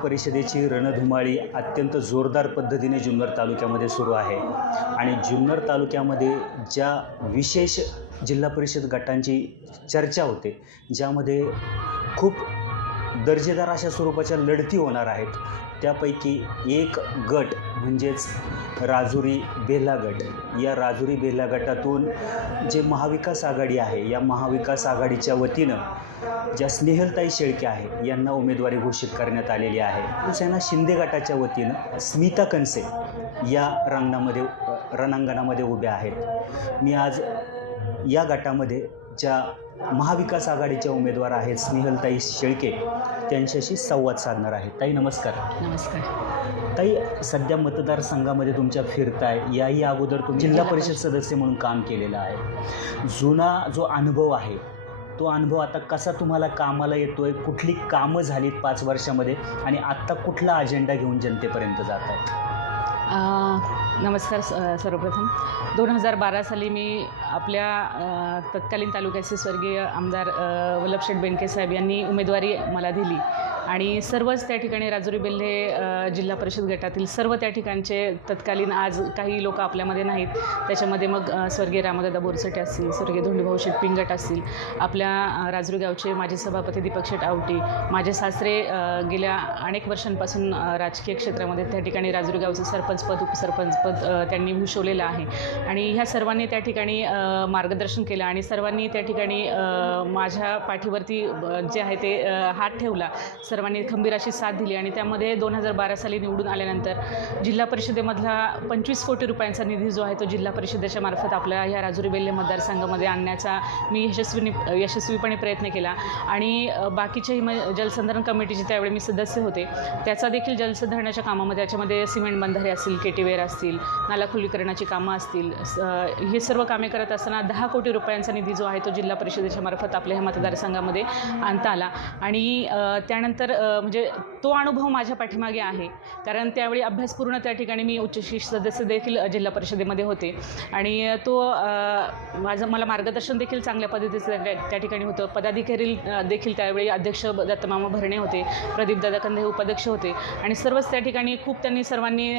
परिषदेची रणधुमाळी अत्यंत जोरदार पद्धतीने जुन्नर तालुक्यामध्ये सुरू आहे. आणि जुन्नर तालुक्यामध्ये ज्या विशेष जिल्हा परिषद गटांची चर्चा होते ज्यामध्ये खूप दर्जेदार अशा स्वरूपाच्या लढती होणार आहेत. त्यापैकी एक गट म्हणजेच राजुरी बेल्हा गट. या राजुरी बेल्हा गटातून जे महाविकास आघाडी आहे या महाविकास आघाडीच्या वतीनं ज्या स्नेहलताई शेळके आहे यांना उमेदवारी घोषित करण्यात आलेली आहे. शिवसेना शिंदे गटाच्या वतीनं स्मिता कनसे या रांगणामध्ये रणांगणामध्ये उभ्या आहेत. मी आज या गटामध्ये ज्या महाविकास आघाडीच्या उमेदवार आहेत स्नेहलताई शेळके. त्यांच्याशी संवाद साधणार आहे. ताई नमस्कार. नमस्कार. ताई सध्या मतदारसंघामध्ये तुमच्या फिरताय. याही अगोदर तुम्ही जिल्हा परिषद सदस्य म्हणून काम केलेलं आहे. जुना जो अनुभव आहे तो अनुभव आता कसा तुम्हाला कामाला येतोय? कुठली कामं झालीत पाच वर्षामध्ये? आणि आत्ता कुठला अजेंडा घेऊन जनतेपर्यंत जात आहे नमस्कार स- सर्वप्रथम. दोन हजार बारा साली मी आपल्या तत्कालीन तालुक्याचे स्वर्गीय आमदार वल्लभशेठ बेनके साहेब यांनी उमेदवारी मला दिली. आणि सर्वच त्या ठिकाणी राजुरी बेल्हे जिल्हा परिषद गटातील सर्व त्या ठिकाणचे तत्कालीन आज काही लोक आपल्यामध्ये नाहीत. त्याच्यामध्ये मग स्वर्गीय रामदादा बोरसटे असतील स्वर्गीय धोंडीभाऊ शेटपिंगट असतील आपल्या राजुरी गावचे माजी सभापती दीपक शेठ आवटी माझे सासरे गेल्या अनेक वर्षांपासून राजकीय क्षेत्रामध्ये त्या ठिकाणी राजुरी गावचं सरपंचपद उपसरपंचपद त्यांनी भूषवलेलं आहे. आणि ह्या सर्वांनी त्या ठिकाणी मार्गदर्शन केलं आणि सर्वांनी त्या ठिकाणी माझ्या पाठीवरती जे आहे ते हात ठेवला. सर्व सर्वांनी खंबीर अशी साथ दिली आणि त्यामध्ये दोन हजार बारा साली निवडून आल्यानंतर जिल्हा परिषदेमधला पंचवीस कोटी रुपयांचा निधी जो आहे तो जिल्हा परिषदेच्या मार्फत आपल्या ह्या राजुरी बेल्ले मतदारसंघामध्ये आणण्याचा मी यशस्वीने यशस्वीपणे प्रयत्न केला. आणि बाकीच्याही म जलसंधारण कमिटीचे त्यावेळी मी सदस्य होते. त्याचा देखील जलसंधारणाच्या कामामध्ये त्याच्यामध्ये सिमेंट बंधारे असतील केटीवेर असतील नाला खुलीकरणाची कामं असतील स- हे सर्व कामे करत असताना दहा कोटी रुपयांचा निधी जो आहे तो जिल्हा परिषदेच्या मार्फत आपल्या ह्या मतदारसंघामध्ये आणता आला. आणि त्यानंतर तर म्हणजे तो अनुभव माझ्या पाठीमागे आहे. कारण त्यावेळी अभ्यासपूर्ण त्या ठिकाणी मी उच्च सदस्य देखील जिल्हा परिषदेमध्ये होते. आणि तो माझं मला मार्गदर्शन देखील चांगल्या पद्धतीचं त्या त्या ठिकाणी होतं. पदाधिकारी देखील त्यावेळी अध्यक्ष दत्तमामा भरणे होते. प्रदीपदादा कंदे हे उपाध्यक्ष होते. आणि सर्वच त्या ठिकाणी खूप त्यांनी सर्वांनी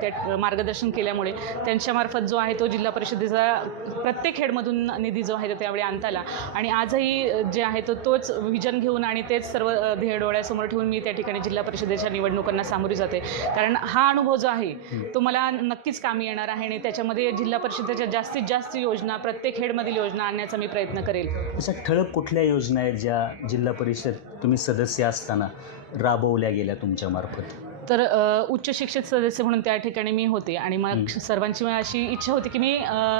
त्या मार्गदर्शन केल्यामुळे त्यांच्यामार्फत जो आहे तो जिल्हा परिषदेचा प्रत्येक हेडमधून निधी जो आहे तो त्यावेळी आणता आला आणि आजही जे आहे तो तोच विजन घेऊन आणि तेच सर्व ध्येय डोळ्यासमोर ठेवून मी त्या ठिकाणी जिल्हा परिषदेच्या निवडणुकांना सामोरी जाते. कारण हा अनुभव जो आहे तो मला नक्कीच कामी येणार आहे आणि त्याच्यामध्ये जिल्हा परिषदेच्या जास्तीत जास्त योजना प्रत्येक हेडमधील योजना आणण्याचा मी प्रयत्न करेल. अशा ठळक कुठल्या योजना आहेत ज्या जिल्हा परिषद तुम्ही सदस्य असताना राबवल्या गेल्या तुमच्यामार्फत तर उच्च शिक्षित सदस्य म्हणून त्या ठिकाणी मी होते आणि मग सर्वांची अशी इच्छा होती की मी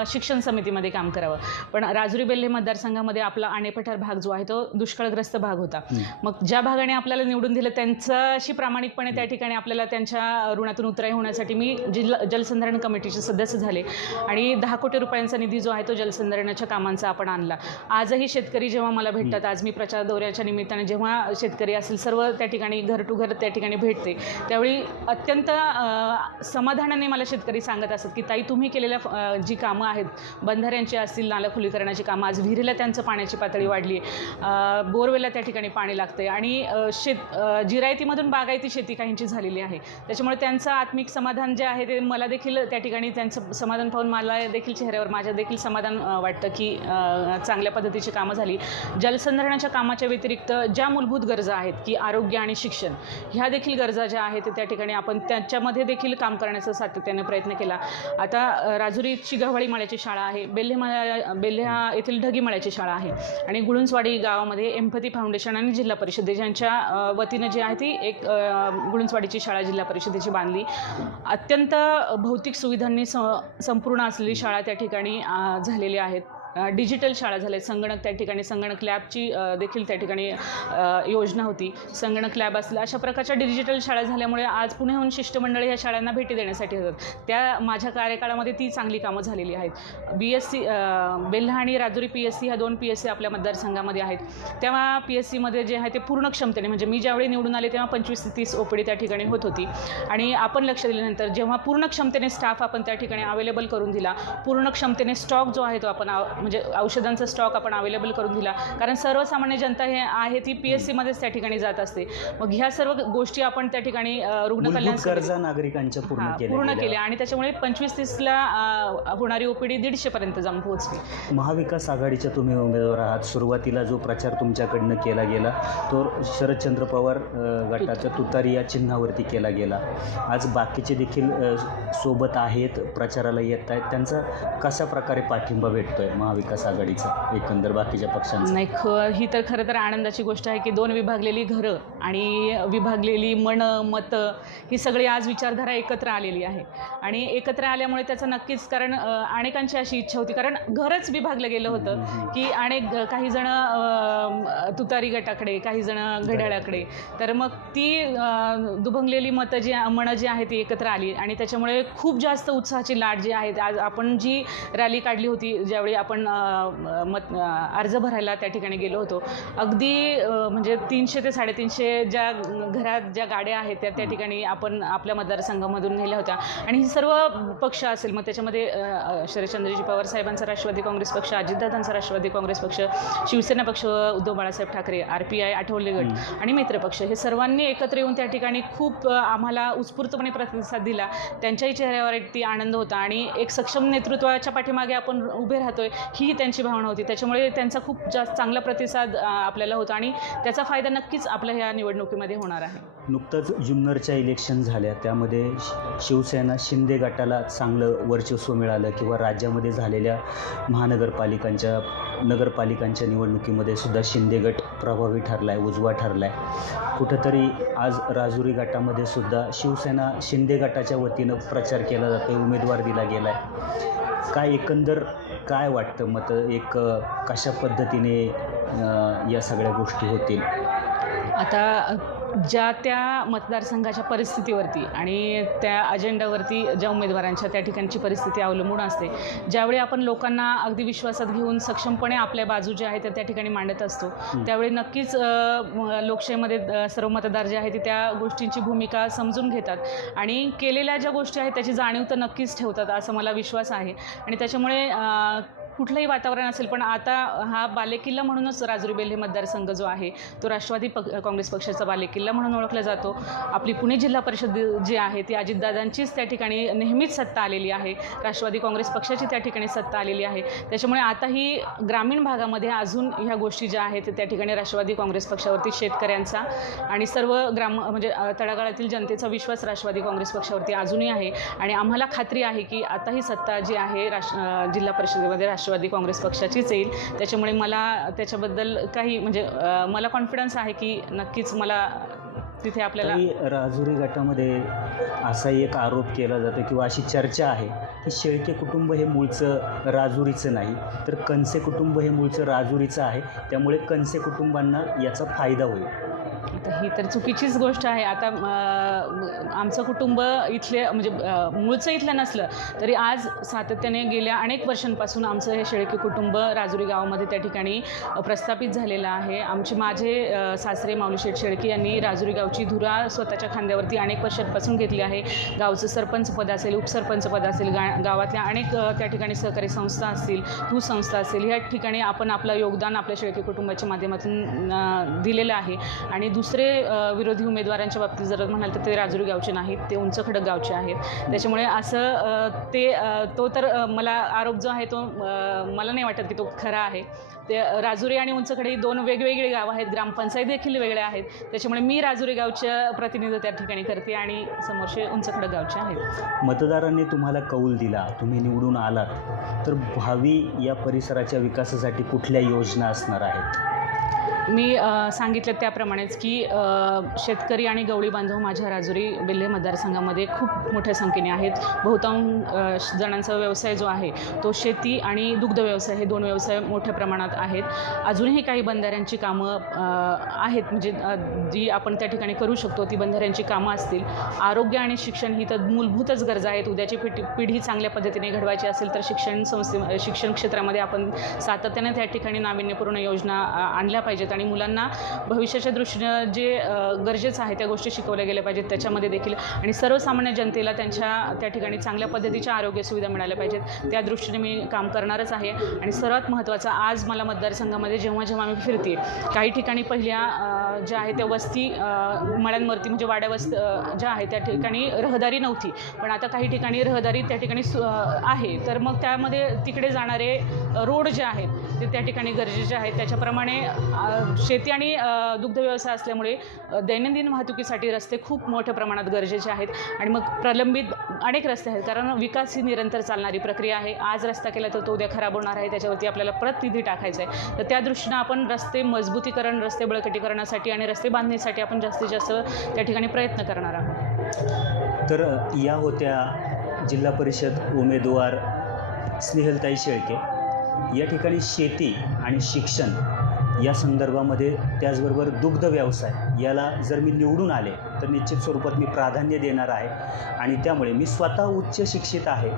शिक्षण समितीमध्ये काम करावं. पण राजुरी बेल्हे मतदारसंघामध्ये आपला आणेपठार भाग जो आहे तो दुष्काळग्रस्त भाग होता. मग ज्या भागाने आपल्याला निवडून दिलं त्यांच्याशी प्रामाणिकपणे त्या ठिकाणी आपल्याला त्यांच्या ऋणातून उतराई होण्यासाठी मी जिल्हा जलसंधारण कमिटीचे सदस्य झाले. आणि दहा कोटी रुपयांचा निधी जो आहे तो जलसंधारणाच्या कामांचा आपण आणला. आजही शेतकरी जेव्हा मला भेटतात आज मी प्रचार दौऱ्याच्या निमित्ताने जेव्हा शेतकरी असेल सर्व त्या ठिकाणी घर टू घर त्या ठिकाणी भेटते त्यावेळी अत्यंत समाधानाने मला शेतकरी सांगत असत की ताई तुम्ही केलेल्या जी कामं आहेत बंधाऱ्यांची असतील नाला खुलीकरणाची कामं आज विहिरीला त्यांचं पाण्याची पातळी वाढली आहे बोरवेलला त्या ठिकाणी पाणी लागते आणि शेत जिरायतीमधून बागायती शेती काहींची झालेली आहे. त्याच्यामुळे त्यांचं आत्मिक समाधान जे आहे ते मला देखील त्या ठिकाणी त्यांचं समाधान पाहून मला देखील चेहऱ्यावर माझ्या देखील समाधान वाटतं की चांगल्या पद्धतीची कामं झाली. जलसंधारणाच्या कामाच्या व्यतिरिक्त ज्या मूलभूत गरजा आहेत की आरोग्य आणि शिक्षण ह्या देखील गरजा ज्या आहेत ते त्या ठिकाणी आपण त्याच्यामध्ये देखील काम करण्याचा सातत्याने प्रयत्न केला. आता राजुरीची गव्हाळी माळ्याची शाळा आहे बेल्हे माळ्या बेल्हे येथील ढगी माळ्याची शाळा आहे आणि गुळुंचवाडी गावामध्ये एम्पथी फाउंडेशन आणि जिल्हा परिषदे ज्यांच्या वतीनं जी आहे ती एक अ, गुळुंचवाडीची शाळा जिल्हा परिषदेची बांधली. अत्यंत भौतिक सुविधांनी स संपूर्ण असलेली शाळा त्या ठिकाणी झालेली आहेत. डिजिटल शाळा झाल्या. आहेत संगणक त्या ठिकाणी संगणक लॅबची देखील त्या ठिकाणी योजना होती. संगणक लॅब असल्या अशा प्रकारच्या डिजिटल शाळा झाल्यामुळे आज पुण्याहून शिष्टमंडळ ह्या शाळांना भेटी देण्यासाठी होतात त्या माझ्या कार्यकाळामध्ये ती चांगली कामं झालेली आहेत. बी एस सी बेल्हा आणि राजुरी पी एस सी ह्या दोन पी एस सी आपल्या मतदारसंघामध्ये आहेत. तेव्हा पी एस सीमध्ये जे आहे ते पूर्ण क्षमतेने म्हणजे मी ज्यावेळी निवडून आले तेव्हा पंचवीस ते तीस ओपडी त्या ठिकाणी होत होती. आणि आपण लक्ष दिल्यानंतर जेव्हा पूर्ण क्षमतेने स्टाफ आपण त्या ठिकाणी अवेलेबल करून दिला पूर्ण क्षमतेने स्टॉक जो आहे तो आपण म्हणजे औषधांचा स्टॉक आपण अवेलेबल करून दिला. कारण सर्वसामान्य जनता हे आहे ती पी एस सीमध्येच त्या ठिकाणी जात असते. मग ह्या सर्व गोष्टी आपण त्या ठिकाणी रुग्ण कल्याण गरजा नागरिकांच्या पूर्ण केल्या पूर्ण. केल्या. आणि त्याच्यामुळे पंचवीस तीसला होणारी ओपीडी दीडशे पर्यंत जाऊन पोहोचली. महाविकास आघाडीच्या तुम्ही उमेदवार आहात. सुरुवातीला जो प्रचार तुमच्याकडनं केला गेला तो शरदचंद्र पवार गटाच्या तुतारी या चिन्हावरती केला गेला. आज बाकीचे देखील सोबत आहेत प्रचाराला येत आहेत. त्यांचा कशा प्रकारे पाठिंबा भेटतोय? महाविकास आघाडीचा एकंदर बाकीच्या पक्षांचा? नाही ख ही तर खरं तर आनंदाची गोष्ट आहे की दोन विभागलेली घरं आणि विभागलेली मनं मतं ही सगळी आज विचारधारा एकत्र आलेली आहे. आणि एकत्र आल्यामुळे त्याचं नक्कीच कारण अ, अनेकांची अशी इच्छा होती. कारण घरच विभागलं गेलं होतं. की अनेक काही जण अ, तुतारी गटाकडे काही जण घड्याळाकडे. तर मग ती अ, दुभंगलेली मतं जी मनं जी आहे ती एकत्र आली. आणि त्याच्यामुळे खूप जास्त उत्साहाची लाट जी आहे आज आपण जी रॅली काढली होती ज्यावेळी आपण अ, मत अर्ज भरायला त्या ठिकाणी गेलो होतो. अगदी म्हणजे तीनशे ते साडेतीनशे ज्या घरात ज्या गाड्या आहेत त्या त्या ठिकाणी आपण आपल्या मतदारसंघामधून नेल्या होत्या. आणि ही सर्व पक्ष असेल मग त्याच्यामध्ये शरदचंद्रजी पवार साहेबांचा राष्ट्रवादी काँग्रेस पक्ष अजितदादांचा राष्ट्रवादी काँग्रेस पक्ष शिवसेना पक्ष Uddhav Balasaheb Thackeray R P I Athawale गट. आणि मित्र पक्ष हे सर्वांनी एकत्र येऊन त्या ठिकाणी खूप आम्हाला उत्स्फूर्तपणे प्रतिसाद दिला. त्यांच्याही चेहऱ्यावरती आनंद होता आणि एक सक्षम नेतृत्वाच्या पाठीमागे आपण उभे राहतोय ही त्यांची भावना होती. त्याच्यामुळे त्यांचा खूप जास्त चांगला प्रतिसाद आपल्याला होता आणि त्याचा फायदा नक्कीच आपल्या ह्या निवडणुकीमध्ये होणार आहे. नुकतंच जुन्नरच्या इलेक्शन झाल्या. त्यामध्ये शि- शिवसेना शिंदे गटाला चांगलं वर्चस्व मिळालं किंवा राज्यामध्ये झालेल्या महानगरपालिकांच्या नगरपालिकांच्या निवडणुकीमध्ये सुद्धा शिंदे गट प्रभावी ठरला आहे उजवा ठरला आहे कुठंतरी आज राजुरी गटामध्ये सुद्धा शिवसेना शिंदे गटाच्या वतीनं प्रचार केला जातो उमेदवार दिला गेला आहे काय एकंदर काय वाटतं? मत एक कशा पद्धतीने या सगळ्या गोष्टी होतील? आता ज्या त्या मतदारसंघाच्या परिस्थितीवरती आणि त्या अजेंडावरती ज्या उमेदवारांच्या त्या ठिकाणची परिस्थिती अवलंबून असते ज्यावेळी आपण लोकांना अगदी विश्वासात घेऊन सक्षमपणे आपल्या बाजू ज्या आहेत त्या त्या ठिकाणी मांडत असतो त्यावेळी नक्कीच लोकशाहीमध्ये सर्व मतदार जे आहेत ते त्या गोष्टींची भूमिका समजून घेतात आणि केलेल्या ज्या गोष्टी आहेत त्याची जाणीव तर नक्कीच ठेवतात असं मला विश्वास आहे. आणि त्याच्यामुळे कुठलंही वातावरण असेल पण आता हा बालेकिल्ला म्हणूनच राजुरी बेल्हे मतदारसंघ जो आहे तो राष्ट्रवादी पक काँग्रेस पक्षाचा बालेकिल्ला म्हणून ओळखला जातो. आपली पुणे जिल्हा परिषद जी आहे ती अजितदादांचीच त्या ठिकाणी नेहमीच सत्ता आलेली आहे. राष्ट्रवादी काँग्रेस पक्षाची त्या ठिकाणी सत्ता आलेली आहे. त्याच्यामुळे आताही ग्रामीण भागामध्ये अजून ह्या गोष्टी ज्या आहेत त्या ठिकाणी राष्ट्रवादी काँग्रेस पक्षावरती शेतकऱ्यांचा आणि सर्व ग्राम म्हणजे तळागाळातील जनतेचा विश्वास राष्ट्रवादी काँग्रेस पक्षावरती अजूनही आहे. आणि आम्हाला खात्री आहे की आता ही सत्ता जी आहे राष्ट्र जिल्हा परिषदेमध्ये राष्ट्र राष्ट्रवादी काँग्रेस पक्षाचीच येईल. त्याच्यामुळे मला त्याच्याबद्दल काही म्हणजे मला कॉन्फिडन्स आहे की नक्कीच मला तिथे आपल्याला राजुरी गटामध्ये असा एक आरोप केला जातो किंवा अशी चर्चा आहे की शेळके कुटुंब हे मूळचं राजुरीचं नाही तर कणसे कुटुंब हे मूळचं राजुरीचं आहे. त्यामुळे कणसे कुटुंबांना याचा फायदा होईल. आहेत ही तर चुकीचीच गोष्ट आहे. आता आमचं कुटुंब इथले म्हणजे मूळचं इथलं नसलं तरी आज सातत्याने गेल्या अनेक वर्षांपासून आमचं हे शेळके कुटुंब राजुरी गावामध्ये त्या ठिकाणी प्रस्थापित झालेलं आहे. आमचे माझे सासरे माऊलीशेठ शेळके यांनी राजुरी गावची धुरा स्वतःच्या खांद्यावरती अनेक वर्षांपासून घेतली आहे. गावचं सरपंच पद असेल उपसरपंच पद असेल गा गावातल्या अनेक त्या ठिकाणी सहकारी संस्था असतील तू संस्था असेल ह्या ठिकाणी आपण आपलं योगदान आपल्या शेळके कुटुंबाच्या माध्यमातून दिलेलं आहे. आणि दुसरं दुसरे विरोधी उमेदवारांच्या बाबतीत जर म्हणाल तर ते राजुरी गावचे नाहीत ते उंच खडक गावचे आहेत. त्याच्यामुळे असं ते तो तर मला आरोप जो आहे तो मला नाही वाटत की तो खरा आहे. ते राजुरी आणि उंचखडे ही दोन वेगवेगळी गावं आहेत ग्रामपंचायत देखील वेगळ्या आहेत. त्याच्यामुळे मी राजुरी गावच्या प्रतिनिधित्व त्या ठिकाणी करते आणि समोरचे उंचखडक गावचे आहेत. मतदारांनी तुम्हाला कौल दिला तुम्ही निवडून आलात. तर भावी या परिसराच्या विकासासाठी कुठल्या योजना असणार आहेत? मी सांगितलं त्याप्रमाणेच की शेतकरी आणि गवळी बांधव माझ्या राजुरी बेल्हे मतदारसंघामध्ये खूप मोठ्या संख्येने आहेत. बहुतांश जणांचा व्यवसाय जो आहे तो शेती आणि दुग्ध व्यवसाय हे दोन व्यवसाय मोठ्या प्रमाणात आहेत. अजूनही काही बंधाऱ्यांची कामं आहेत. म्हणजे जी आपण त्या ठिकाणी करू शकतो ती बंधाऱ्यांची कामं असतील. आरोग्य आणि शिक्षण ही तर मूलभूतच गरजा आहेत. उद्याची पिढी पिढी चांगल्या पद्धतीने घडवायची असेल तर शिक्षण संस्थे शिक्षण क्षेत्रामध्ये आपण सातत्याने त्या ठिकाणी नाविन्यपूर्ण योजना आणल्या पाहिजेत. ठिकाणी मुलांना भविष्याच्या दृष्टीनं जे गरजेचं आहे त्या गोष्टी शिकवल्या गेल्या पाहिजेत त्याच्यामध्ये देखील. आणि सर्वसामान्य जनतेला त्यांच्या त्या ठिकाणी चांगल्या पद्धतीच्या आरोग्य सुविधा मिळाल्या पाहिजेत. त्या दृष्टीने मी काम करणारच आहे. आणि सर्वात महत्त्वाचं आज मला मतदारसंघामध्ये जेव्हा जेव्हा मी फिरते काही ठिकाणी पहिल्या ज्या आहे त्या वस्ती मळ्यांवरती म्हणजे वाड्या वस्त ज्या आहे त्या ठिकाणी रहदारी नव्हती. पण आता काही ठिकाणी रहदारी त्या ठिकाणी सु आहे. तर मग त्यामध्ये तिकडे जाणारे रोड जे आहेत ते त्या ठिकाणी गरजेचे आहेत. त्याच्याप्रमाणे शेती आणि दुग्ध व्यवसाय असल्यामुळे दैनंदिन वाहतुकीसाठी रस्ते खूप मोठ्या प्रमाणात गरजेचे आहेत आणि मग प्रलंबित अनेक रस्ते आहेत. कारण विकास ही निरंतर चालणारी प्रक्रिया आहे. आज रस्ता केला तर तो उद्या खराब होणार आहे. त्याच्यावरती आपल्याला परत निधी टाकायचा आहे. तर त्या दृष्टीनं आपण रस्ते मजबूतीकरण रस्ते बळकटीकरणासाठी आणि रस्ते बांधणीसाठी आपण जास्तीत जास्त त्या ठिकाणी प्रयत्न करणार आहोत. तर या होत्या जिल्हा परिषद उमेदवार स्नेहलताई शेळके. या ठिकाणी शेती आणि शिक्षण या संदर्भामध्ये त्याचबरोबर दुग्ध व्यवसाय याला जर मी निवडून आले तर निश्चित स्वरूपात मी प्राधान्य देणार आहे. आणि त्यामुळे मी स्वतः उच्च शिक्षित आहे.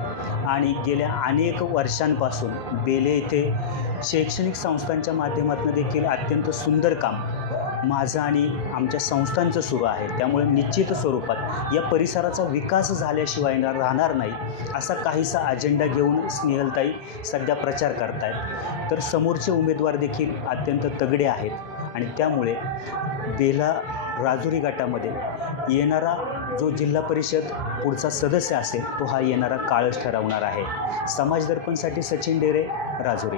आणि गेल्या अनेक वर्षांपासून बेले येथे शैक्षणिक संस्थांच्या माध्यमातून देखील अत्यंत सुंदर काम माझं आणि आमच्या संस्थांचं सुरू आहे. त्यामुळे निश्चित स्वरूपात या परिसराचा विकास झाल्याशिवाय राहणार नाही असा काहीसा अजेंडा घेऊन स्नेहलताई सध्या प्रचार करतायत. तर समोरचे उमेदवार देखील अत्यंत तगडे आहेत आणि त्यामुळे बेला राजुरी गटामध्ये येणारा जो जिल्हा परिषद पुढचा सदस्य असेल तो हा येणारा काळच ठरवणार आहे. समाज दर्पणसाठी सचिन डेरे राजुरी.